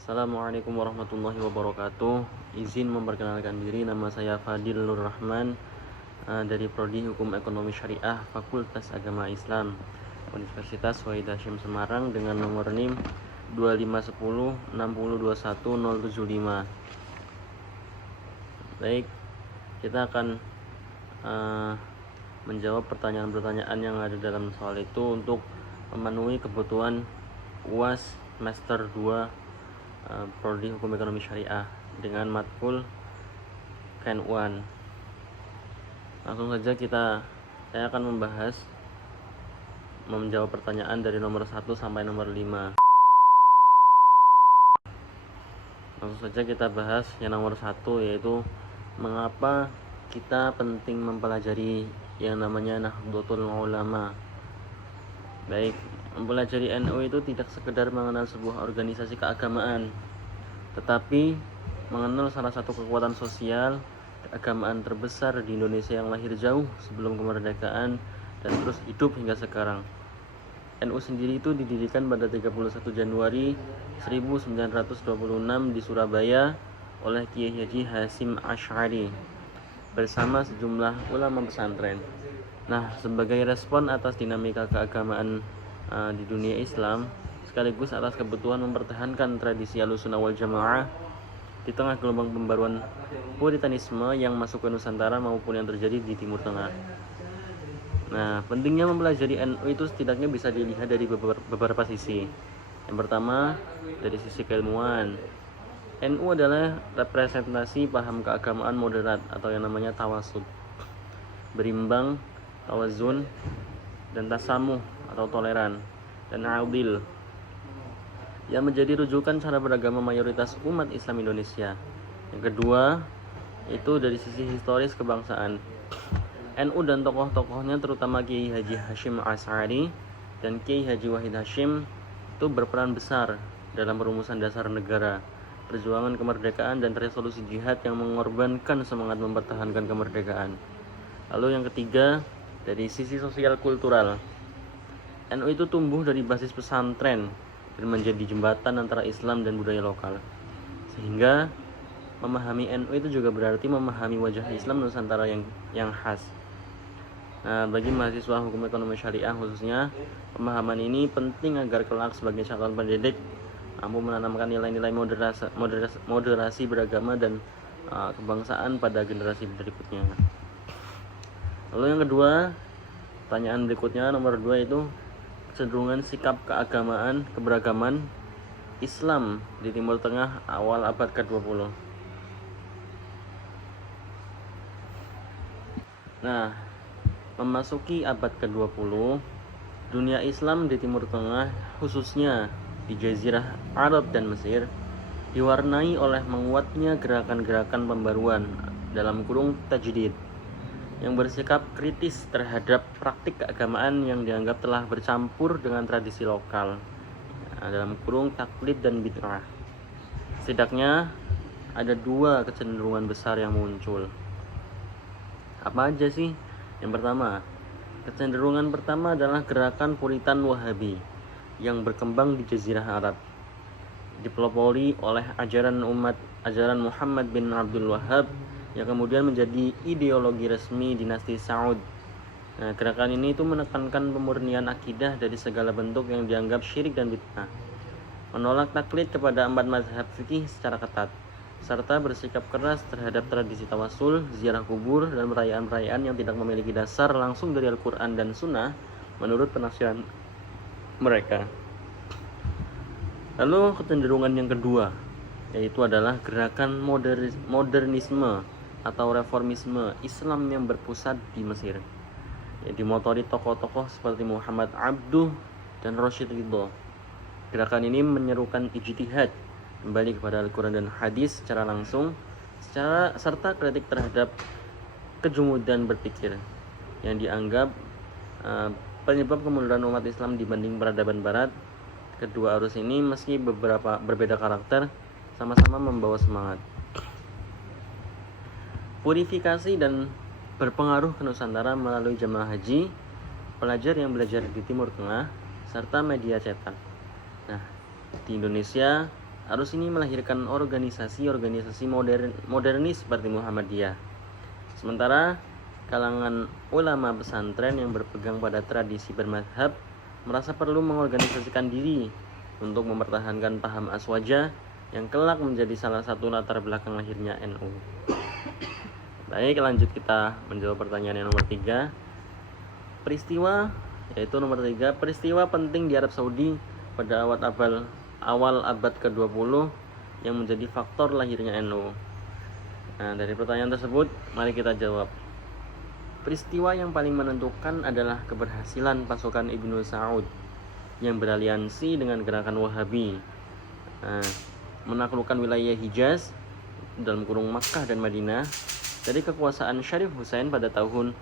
Assalamualaikum warahmatullahi wabarakatuh. Izin memperkenalkan diri, nama saya Fadil Nur Rahman dari Prodi Hukum Ekonomi Syariah Fakultas Agama Islam Universitas Wahid Hasyim Semarang dengan nomor NIM 25106021075. Baik, kita akan menjawab pertanyaan-pertanyaan yang ada dalam soal itu untuk memenuhi kebutuhan UAS semester 2 Prodi Hukum Ekonomi Syariah dengan matkul KN1. Langsung saja saya akan menjawab pertanyaan dari nomor 1 sampai nomor 5. Langsung saja kita bahas yang nomor 1, yaitu mengapa kita penting mempelajari yang namanya Nahdlatul Ulama. Baik, mempelajari NU itu tidak sekedar mengenal sebuah organisasi keagamaan, tetapi mengenal salah satu kekuatan sosial keagamaan terbesar di Indonesia yang lahir jauh sebelum kemerdekaan dan terus hidup hingga sekarang. NU sendiri itu didirikan pada 31 Januari 1926 di Surabaya oleh Kiai Haji Hasyim Asy'ari bersama sejumlah ulama pesantren. Nah, sebagai respon atas dinamika keagamaan di dunia Islam, sekaligus atas kebutuhan mempertahankan tradisi Ahlussunnah wal Jamaah di tengah gelombang pembaruan Puritanisme yang masuk ke Nusantara maupun yang terjadi di Timur Tengah. Nah, pentingnya mempelajari NU itu setidaknya bisa dilihat dari beberapa sisi. Yang pertama, dari sisi keilmuan. NU adalah representasi paham keagamaan moderat atau yang namanya tawasud, berimbang, tawazun, dan tasamuh atau toleran, dan adil, yang menjadi rujukan cara beragama mayoritas umat Islam Indonesia. Yang kedua, itu dari sisi historis kebangsaan. NU dan tokoh-tokohnya terutama Kiai Haji Hasyim Asy'ari dan Kiai Haji Wahid Hasyim itu berperan besar dalam perumusan dasar negara, perjuangan kemerdekaan, dan resolusi jihad yang mengorbankan semangat mempertahankan kemerdekaan. Lalu yang ketiga, dari sisi sosial kultural. NU itu tumbuh dari basis pesantren dan menjadi jembatan antara Islam dan budaya lokal. Sehingga memahami NU itu juga berarti memahami wajah Islam Nusantara yang khas. Nah, bagi mahasiswa hukum ekonomi syariah khususnya, pemahaman ini penting agar kelak sebagai calon pendidik mampu menanamkan nilai-nilai moderasi beragama dan kebangsaan pada generasi berikutnya. Lalu yang kedua, pertanyaan berikutnya nomor 2 itu kecenderungan sikap keberagaman Islam di Timur Tengah awal abad ke-20. Nah, memasuki abad ke-20, dunia Islam di Timur Tengah, khususnya di Jazirah Arab dan Mesir, diwarnai oleh menguatnya gerakan-gerakan pembaruan dalam kurung tajdid yang bersikap kritis terhadap praktik keagamaan yang dianggap telah bercampur dengan tradisi lokal, dalam kurung taklid dan bid'ah. Setidaknya ada 2 kecenderungan besar yang muncul. Apa aja sih? Yang pertama, kecenderungan pertama adalah gerakan Puritan Wahabi yang berkembang di Jazirah Arab, dipelopori oleh ajaran Muhammad bin Abdul Wahhab yang kemudian menjadi ideologi resmi dinasti Saud. Nah, gerakan ini itu menekankan pemurnian akidah dari segala bentuk yang dianggap syirik dan bid'ah, menolak taklid kepada 4 mazhab fikih secara ketat, serta bersikap keras terhadap tradisi tawasul, ziarah kubur, dan perayaan-perayaan yang tidak memiliki dasar langsung dari Al-Quran dan Sunnah menurut penafsiran mereka. Lalu kecenderungan yang kedua, yaitu adalah gerakan modernisme atau reformisme Islam yang berpusat di Mesir, yang dimotori tokoh-tokoh seperti Muhammad Abduh dan Rashid Ridho. Gerakan ini menyerukan ijtihad, kembali kepada Al-Quran dan Hadis secara langsung, serta kritik terhadap kejumudan berpikir yang dianggap penyebab kemunduran umat Islam dibanding peradaban Barat. Kedua arus ini meski berbeda karakter, sama-sama membawa semangat purifikasi dan berpengaruh ke Nusantara melalui jamaah haji, pelajar yang belajar di Timur Tengah, serta media cetak. Nah, di Indonesia Arus ini melahirkan organisasi modernis seperti Muhammadiyah. Sementara kalangan ulama pesantren yang berpegang pada tradisi bermadhab merasa perlu mengorganisasikan diri untuk mempertahankan paham aswaja yang kelak menjadi salah satu latar belakang lahirnya NU. Baik, lanjut kita menjawab pertanyaan yang nomor 3. Peristiwa, yaitu nomor 3, peristiwa penting di Arab Saudi pada awal abad ke-20 yang menjadi faktor lahirnya NU. Nah, dari pertanyaan tersebut, mari kita jawab. Peristiwa yang paling menentukan adalah keberhasilan pasukan Ibnu Saud yang beraliansi dengan gerakan Wahabi, menaklukkan wilayah Hijaz dalam kurung Makkah dan Madinah dari kekuasaan Syarif Husain pada tahun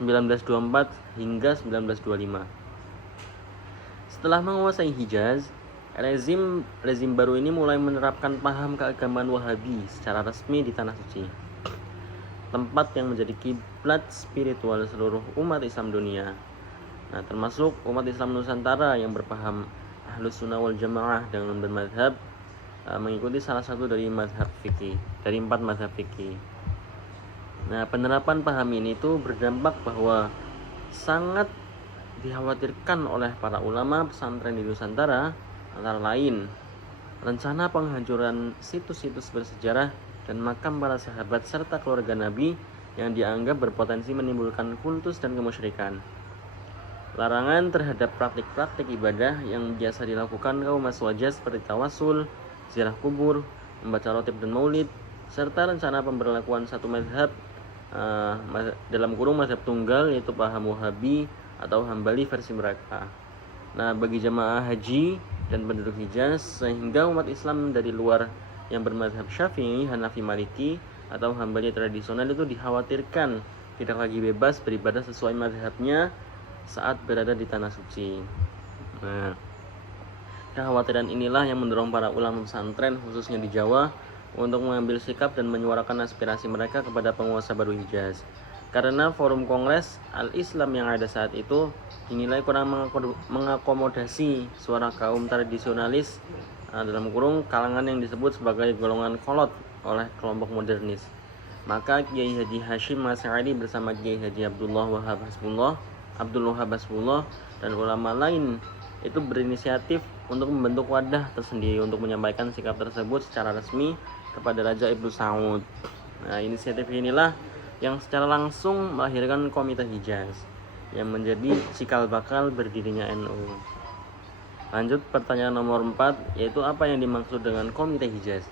1924 hingga 1925. Setelah menguasai Hijaz, rezim baru ini mulai menerapkan paham keagamaan Wahabi secara resmi di Tanah Suci, tempat yang menjadi kiblat spiritual seluruh umat Islam dunia. Nah, termasuk umat Islam Nusantara yang berpaham Ahlus Sunnah wal Jamaah dengan bermadhab mengikuti salah satu dari 4 madhab fikih. Nah, penerapan paham ini tuh berdampak bahwa sangat dikhawatirkan oleh para ulama pesantren di Nusantara, antara lain rencana penghancuran situs-situs bersejarah dan makam para sahabat serta keluarga Nabi yang dianggap berpotensi menimbulkan kultus dan kemusyrikan. Larangan terhadap praktik-praktik ibadah yang biasa dilakukan kaum aswaja seperti tawasul, ziarah kubur, membaca rotib dan maulid, serta rencana pemberlakuan satu mazhab dalam kurung mazhab tunggal, yaitu paham Wahabi atau Hambali versi mereka. Nah, bagi jamaah haji dan penduduk Hijaz, sehingga umat Islam dari luar yang bermazhab Syafi'i, Hanafi, Maliki atau Hambali tradisional itu dikhawatirkan tidak lagi bebas beribadah sesuai mazhabnya saat berada di Tanah Suci. Nah, kekhawatiran inilah yang mendorong para ulama pesantren khususnya di Jawa untuk mengambil sikap dan menyuarakan aspirasi mereka kepada penguasa baru Hijaz. Karena forum kongres Al-Islam yang ada saat itu dinilai kurang mengakomodasi suara kaum tradisionalis dalam kurung kalangan yang disebut sebagai golongan kolot oleh kelompok modernis. Maka Kiai Haji Hashim Asy'ari bersama Kiai Haji Abdul Wahab Hasbullah dan ulama lain itu berinisiatif untuk membentuk wadah tersendiri untuk menyampaikan sikap tersebut secara resmi kepada Raja Ibnu Saud. Nah, inisiatif inilah yang secara langsung melahirkan Komite Hijaz yang menjadi cikal bakal berdirinya NU. Lanjut pertanyaan nomor 4, yaitu apa yang dimaksud dengan Komite Hijaz?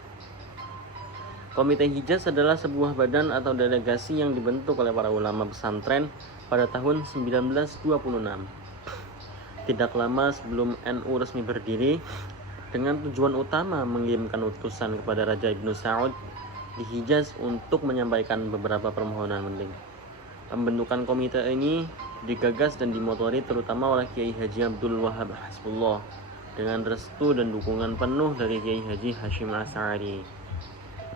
Komite Hijaz adalah sebuah badan atau delegasi yang dibentuk oleh para ulama pesantren pada tahun 1926. Tidak lama sebelum NU resmi berdiri, dengan tujuan utama mengirimkan utusan kepada Raja Ibnu Saud di Hijaz untuk menyampaikan beberapa permohonan penting. Pembentukan komite ini digagas dan dimotori terutama oleh Kiai Haji Abdul Wahab Hasbullah dengan restu dan dukungan penuh dari Kiai Haji Hashim Asy'ari.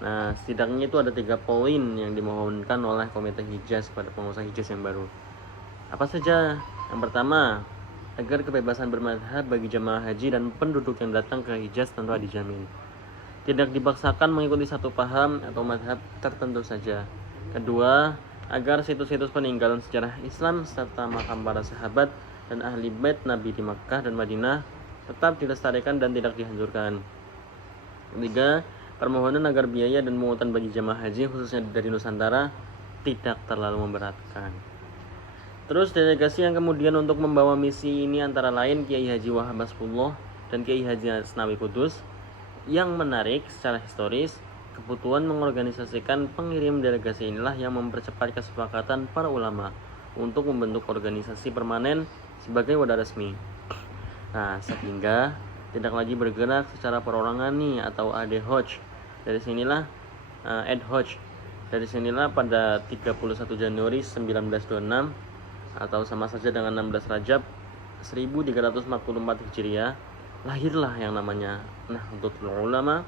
Nah, setidaknya itu ada 3 poin yang dimohonkan oleh Komite Hijaz pada penguasa Hijaz yang baru. Apa saja? Yang pertama, agar kebebasan bermadhab bagi jamaah haji dan penduduk yang datang ke Hijaz tentu dijamin. Tidak dipaksakan mengikuti satu paham atau madhab tertentu saja. Kedua, agar situs-situs peninggalan sejarah Islam serta makam para sahabat dan ahli bait Nabi di Makkah dan Madinah tetap dilestarikan dan tidak dihancurkan. Ketiga, permohonan agar biaya dan pungutan bagi jamaah haji khususnya dari Nusantara tidak terlalu memberatkan. Terus delegasi yang kemudian untuk membawa misi ini antara lain Kiai Haji Wahab Hasbullah dan Kiai Haji Asnawi Kudus. Yang menarik secara historis, kebutuhan mengorganisasikan pengirim delegasi inilah yang mempercepat kesepakatan para ulama untuk membentuk organisasi permanen sebagai wadah resmi. Nah, sehingga tidak lagi bergerak secara perorangan nih atau ad hoc. Dari sinilah pada 31 Januari 1926 atau sama saja dengan 16 Rajab 1344 Hijriah, lahirlah yang namanya Nahdlatul Ulama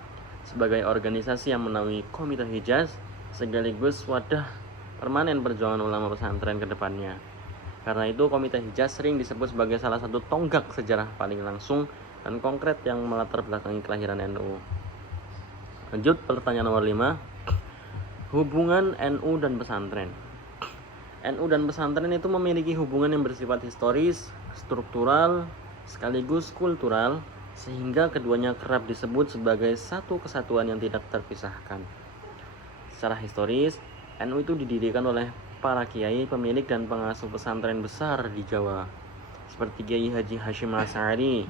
sebagai organisasi yang menaungi Komite Hijaz sekaligus wadah permanen perjuangan ulama pesantren ke depannya. Karena itu Komite Hijaz sering disebut sebagai salah satu tonggak sejarah paling langsung dan konkret yang melatar belakangi kelahiran NU. Lanjut pertanyaan nomor 5. Hubungan NU dan pesantren. NU dan pesantren itu memiliki hubungan yang bersifat historis, struktural, sekaligus kultural, sehingga keduanya kerap disebut sebagai satu kesatuan yang tidak terpisahkan. Secara historis, NU itu didirikan oleh para kiai, pemilik dan pengasuh pesantren besar di Jawa, seperti Kiai Haji Hashim Asy'ari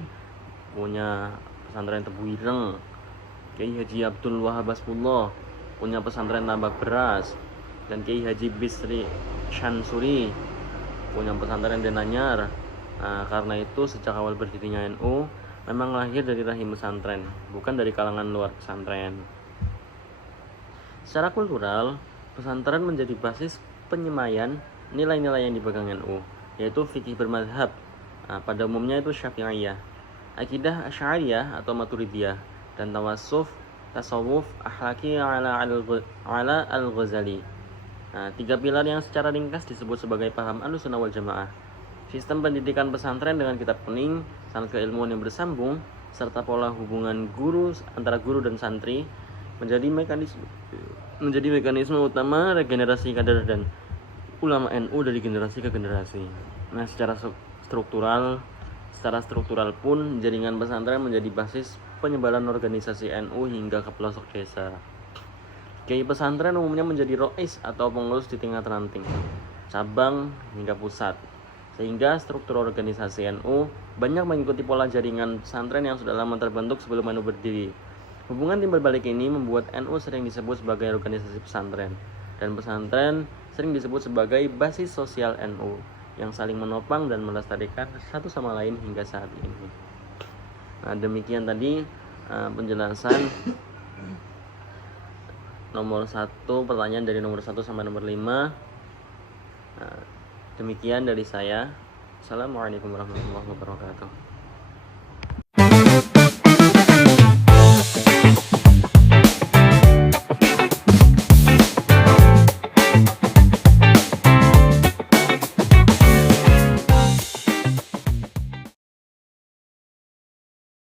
punya pesantren Tebu Ireng, Kiai Haji Abdul Wahab Hasbullah punya pesantren Tambak Beras, dan Kiai Haji Bisri Syansuri punya pesantren Denanyar. Nah, karena itu sejak awal berdirinya NU memang lahir dari rahim pesantren, bukan dari kalangan luar pesantren. Secara kultural, pesantren menjadi basis penyemaian nilai-nilai yang dipegang NU, yaitu fikih bermadhab, pada umumnya itu Syafi'iyah, akidah Asy'ariyah atau Maturidiyah, dan tasawuf akhlaki ala al-Ghazali. Nah, 3 pilar yang secara ringkas disebut sebagai paham Ahlussunnah wal Jamaah. Sistem pendidikan pesantren dengan kitab kuning, sanad keilmuan yang bersambung, serta pola hubungan antara guru dan santri menjadi mekanisme utama regenerasi kader dan ulama NU dari generasi ke generasi. Nah, secara struktural pun jaringan pesantren menjadi basis penyebaran organisasi NU hingga ke pelosok desa. Kiai pesantren umumnya menjadi rois atau pengurus di tingkat ranting, cabang hingga pusat, sehingga struktur organisasi NU banyak mengikuti pola jaringan pesantren yang sudah lama terbentuk sebelum NU berdiri. Hubungan timbal balik ini membuat NU sering disebut sebagai organisasi pesantren, dan pesantren sering disebut sebagai basis sosial NU yang saling menopang dan melestarikan satu sama lain hingga saat ini. Nah, demikian tadi penjelasan nomor 1, pertanyaan dari nomor 1 sampai nomor 5. Demikian dari saya. Assalamualaikum warahmatullahi wabarakatuh.